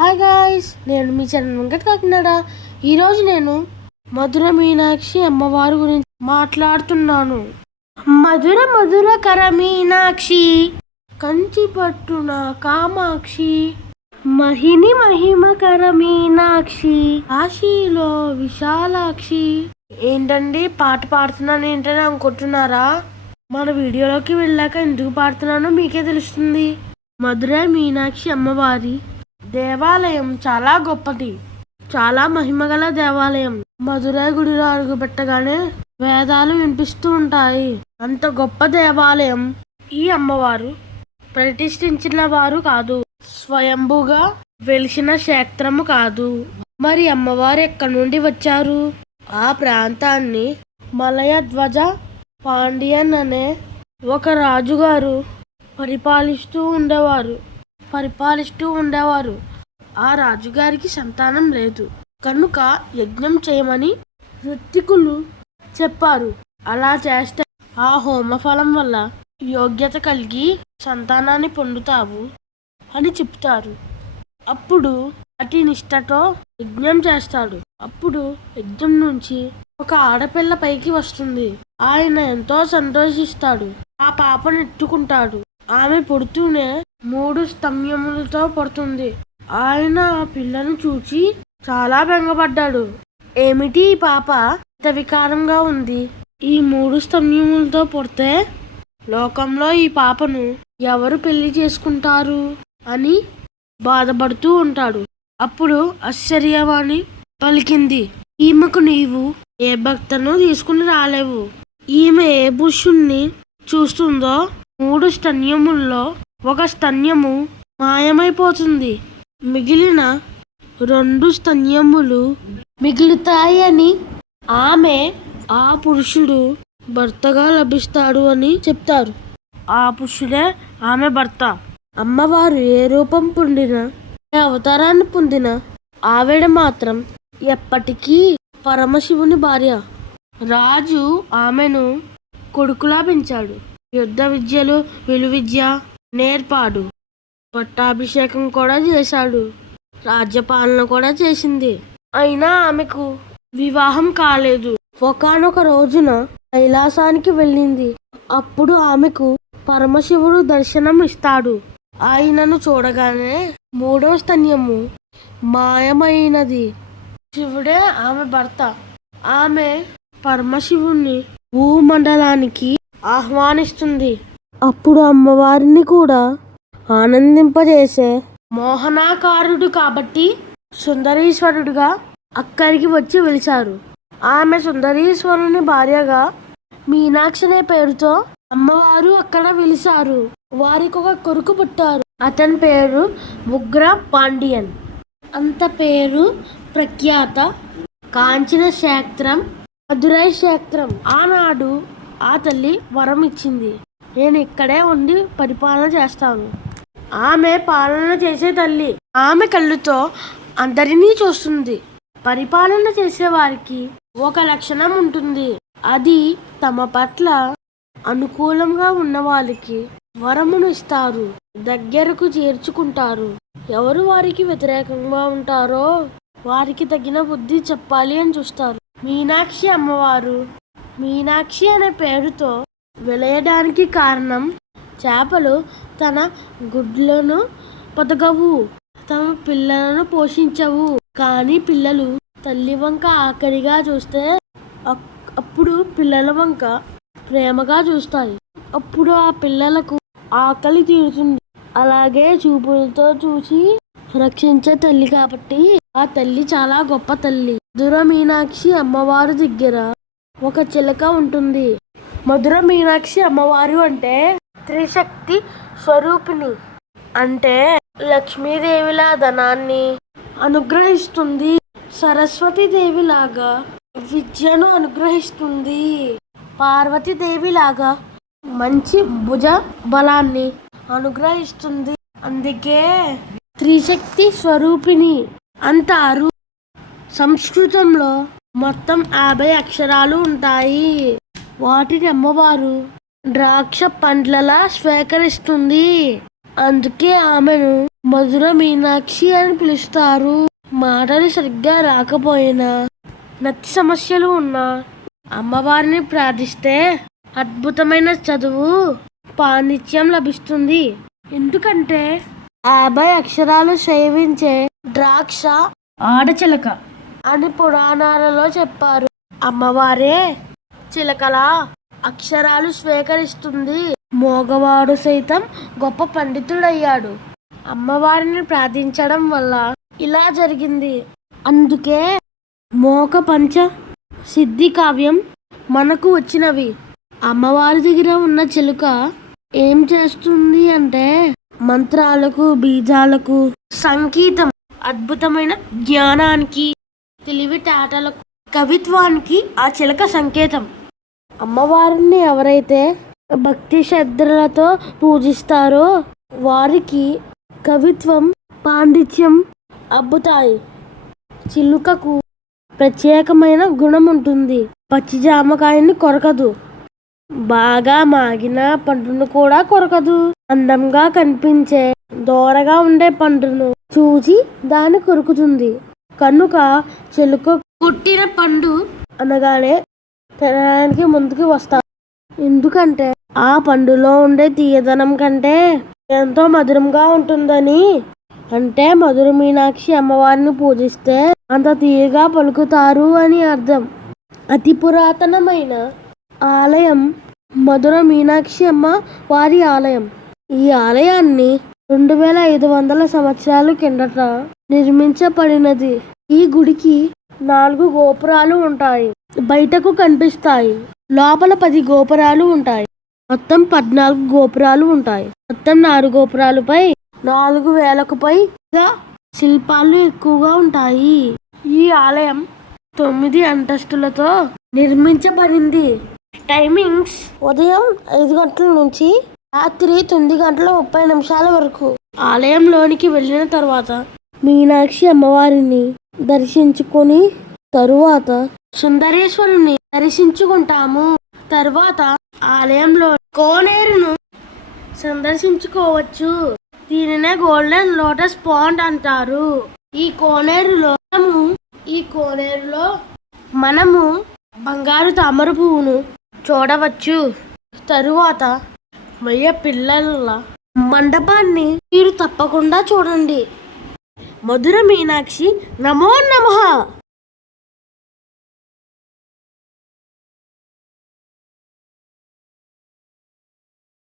Hi guys నేను మీ చరణ్ వెంకట్ కాకినాడ. ఈరోజు నేను మధుర మీనాక్షి అమ్మవారి గురించి మాట్లాడుతున్నాను. మధుర మధుర కర మీనాక్షి కంచి పట్టున కామాక్షి మహిని మహిమకర మీనాక్షి కాశీలో విశాలాక్షి. ఏంటండి పాట పాడుతున్నాను ఏంటని అనుకుంటున్నారా? మన వీడియోలోకి వెళ్ళాక ఎందుకు పాడుతున్నానో మీకే తెలుస్తుంది. మధుర మీనాక్షి అమ్మవారి దేవాలయం చాలా గొప్పది. చాలా మహిమగల దేవాలయం. మధురై గుడిలో అడుగుపెట్టగానే వేదాలు వినిపిస్తూ ఉంటాయి. అంత గొప్ప దేవాలయం ఈ అమ్మవారు ప్రతిష్ఠించిన వారు కాదు. స్వయంభుగా వెలిసిన క్షేత్రము కాదు. మరి అమ్మవారు ఎక్కడి నుండి వచ్చారు? ఆ ప్రాంతాన్ని మలయ ధ్వజ పాండియన్ అనే ఒక రాజుగారు పరిపాలిస్తూ ఉండేవారు. పరిపాలిస్తూ ఉండేవారు. ఆ రాజుగారికి సంతానం లేదు. కనుక యజ్ఞం చేయమని ఋత్తికులు చెప్పారు. అలా చేస్తే ఆ హోమఫలం వల్ల యోగ్యత కలిగి సంతానాన్ని పొందుతావు అని చెప్తారు. అప్పుడు అతి నిష్టతో యజ్ఞం చేస్తాడు. అప్పుడు యజ్ఞం నుంచి ఒక ఆడపిల్ల పైకి వస్తుంది. ఆయన ఎంతో సంతోషిస్తాడు. ఆ పాపను ఎత్తుకుంటాడు. ఆమె పుడుతూనే మూడు స్తంభములతో పడుతుంది. ఆయన ఆ పిల్లను చూచి చాలా బెంగపడ్డాడు. ఏమిటి ఈ పాప? ఇంత వికారంగా ఉంది. ఈ మూడు స్తంభములతో పుడితే లోకంలో ఈ పాపను ఎవరు పెళ్ళి చేసుకుంటారు? అని బాధపడుతూ ఉంటాడు. అప్పుడు ఆశ్చర్యవాణి పలికింది. ఈమెకు నీవు ఏ భక్తను తీసుకుని రాలేవు. ఈమె ఏ పురుషుణ్ణి చూస్తుందో మూడు స్తన్యముల్లో ఒక స్తన్యము మాయమైపోతుంది. మిగిలిన రెండు స్తన్యములు మిగులుతాయని ఆమె ఆ పురుషుడు భర్తగా లభిస్తాడు అని చెప్తారు. ఆ పురుషుడే ఆమె భర్త. అమ్మవారు ఏ రూపం పొందిన ఏ అవతారాన్ని పొందిన ఆవిడ మాత్రం ఎప్పటికీ పరమశివుని భార్య. రాజు ఆమెను కొడుకులా పెంచాడు. యుద్ధ విద్యలు విలువిద్య నేర్పాడు. పట్టాభిషేకం కూడా చేశాడు. రాజ్యపాలన కూడా చేసింది. అయినా ఆమెకు వివాహం కాలేదు. ఒకానొక రోజున కైలాసానికి వెళ్ళింది. అప్పుడు ఆమెకు పరమశివుడు దర్శనం ఇస్తాడు. ఆయనను చూడగానే మూడో స్తన్యము మాయమైనది. శివుడే ఆమె భర్త. ఆమె పరమశివుణ్ణి భూమండలానికి ఆహ్వానిస్తుంది. అప్పుడు అమ్మవారిని కూడా ఆనందింపజేసే మోహనాకారుడు కాబట్టి సుందరీశ్వరుడుగా అక్కడికి వచ్చి వెలిచారు ఆమె సుందరీశ్వరుని భార్యగా మీనాక్షి అనే పేరుతో అమ్మవారు అక్కడ వెలిసారు వారికి ఒక కొడుకు పుట్టారు. అతని పేరు ఉగ్ర పాండియన్. అంత పేరు ప్రఖ్యాత కాంచన క్షేత్రం మధురై క్షేత్రం. ఆనాడు ఆ తల్లి వరం ఇచ్చింది నేను ఇక్కడే ఉండి పరిపాలన చేస్తాను. ఆమె పాలన చేసే తల్లి. ఆమె కళ్ళుతో అందరినీ చూస్తుంది. పరిపాలన చేసే వారికి ఒక లక్షణం ఉంటుంది. అది తమ పట్ల అనుకూలంగా ఉన్న వాళ్ళకి వరమును ఇస్తారు. దగ్గరకు చేర్చుకుంటారు. ఎవరు వారికి వ్యతిరేకంగా ఉంటారో వారికి తగిన బుద్ధి చెప్పాలి అని చూస్తారు. మీనాక్షి అమ్మవారు మీనాక్షి అనే పేరుతో వెలయడానికి కారణం చేపలు తన గుడ్లను పొదగవు. తమ పిల్లలను పోషించవు. కానీ పిల్లలు తల్లి వంక ఆఖరిగా చూస్తే అప్పుడు పిల్లల వంక ప్రేమగా చూస్తాయి. అప్పుడు ఆ పిల్లలకు ఆకలి తీరుతుంది. అలాగే చూపులతో చూసి రక్షించే తల్లి కాబట్టి ఆ తల్లి చాలా గొప్ప తల్లి. మధుర మీనాక్షి అమ్మవారి దగ్గర ఒక చిలక ఉంటుంది. మధుర మీనాక్షి అమ్మవారు అంటే స్త్రీశక్తి స్వరూపిణి. అంటే లక్ష్మీదేవిలా ధనాన్ని అనుగ్రహిస్తుంది. సరస్వతి దేవిలాగా విద్యను అనుగ్రహిస్తుంది. పార్వతి దేవిలాగా మంచి భుజ బలాన్ని అనుగ్రహిస్తుంది. అందుకే త్రిశక్తి స్వరూపిణి అంటారు. సంస్కృతంలో మొత్తం యాభై అక్షరాలు ఉంటాయి. వాటిని అమ్మవారు ద్రాక్ష పండ్లలా స్వీకరిస్తుంది. అందుకే ఆమెను మధుర మీనాక్షి అని పిలుస్తారు. మాటలు సరిగ్గా రాకపోయినా నత్తి సమస్యలు ఉన్నా అమ్మవారిని ప్రార్థిస్తే అద్భుతమైన చదువు పాండిత్యం లభిస్తుంది. ఎందుకంటే యాభై అక్షరాలు సేవించే ద్రాక్ష ఆడచిలక అని పురాణాలలో చెప్పారు. అమ్మవారే చిలకల అక్షరాలు స్వీకరిస్తుంది. మోగవాడు సైతం గొప్ప పండితుడయ్యాడు. అమ్మవారిని ప్రార్థించడం వల్ల ఇలా జరిగింది. అందుకే మోక పంచ సిద్ధి కావ్యం మనకు వచ్చినవి. అమ్మవారి దగ్గర ఉన్న చిలుక ఏం చేస్తుంది అంటే మంత్రాలకు బీజాలకు సంగీతం అద్భుతమైన జ్ఞానానికి తెలివితేటలకు కవిత్వానికి ఆ చిలక సంకేతం. అమ్మవారిని ఎవరైతే భక్తి శ్రద్ధలతో పూజిస్తారో వారికి కవిత్వం పాండిత్యం అబ్బుతాయి. చిలుకకు ప్రత్యేకమైన గుణం ఉంటుంది. పచ్చి జామకాయని కొరకదు. బాగా మాగిన పండును కూడా కొరకదు. అందంగా కనిపించే దూరగా ఉండే పండును చూసి దాన్ని కొరుకుతుంది. కనుక చిలుక కొట్టిన పండు అనగానే తినడానికి ముందుకు వస్తారు ఎందుకంటే ఆ పండులో ఉండే తీయదనం కంటే ఎంతో మధురంగా ఉంటుందని. అంటే మధుర మీనాక్షి అమ్మవారిని పూజిస్తే అంత తీయగా పలుకుతారు అని అర్థం. అతి పురాతనమైన ఆలయం మధుర మీనాక్షి అమ్మ వారి ఆలయం. ఈ ఆలయాన్ని రెండు వేల ఐదు వందల సంవత్సరాల కిందట నిర్మించబడినది. ఈ గుడికి నాలుగు గోపురాలు ఉంటాయి. బయటకు కనిపిస్తాయి. లోపల పది గోపురాలు ఉంటాయి. మొత్తం పద్నాలుగు గోపురాలు ఉంటాయి. మొత్తం నాలుగు గోపురాలపై నాలుగు వేలకు పైగా శిల్పాలు ఎక్కువగా ఉంటాయి. ఈ ఆలయం తొమ్మిది అంతస్తులతో నిర్మించబడింది. టైమింగ్స్ ఉదయం ఐదు గంటల నుంచి రాత్రి తొమ్మిది గంటల ముప్పై నిమిషాల వరకు. ఆలయంలోనికి వెళ్ళిన తర్వాత మీనాక్షి అమ్మవారిని దర్శించుకొని తరువాత సుందరేశ్వరుని దర్శించుకుంటాము. తర్వాత ఆలయంలో కోనేరును సందర్శించుకోవచ్చు. దీనినే గోల్డెన్ లోటస్ పాండ్ అంటారు. ఈ కోనేరులో మనము ఈ కోనేరులో మనము బంగారు తామర పువ్వును చూడవచ్చు. తరువాత మయ్య పిల్లల మండపాన్ని మీరు తప్పకుండా చూడండి. మధుర మీనాక్షి నమో నమః!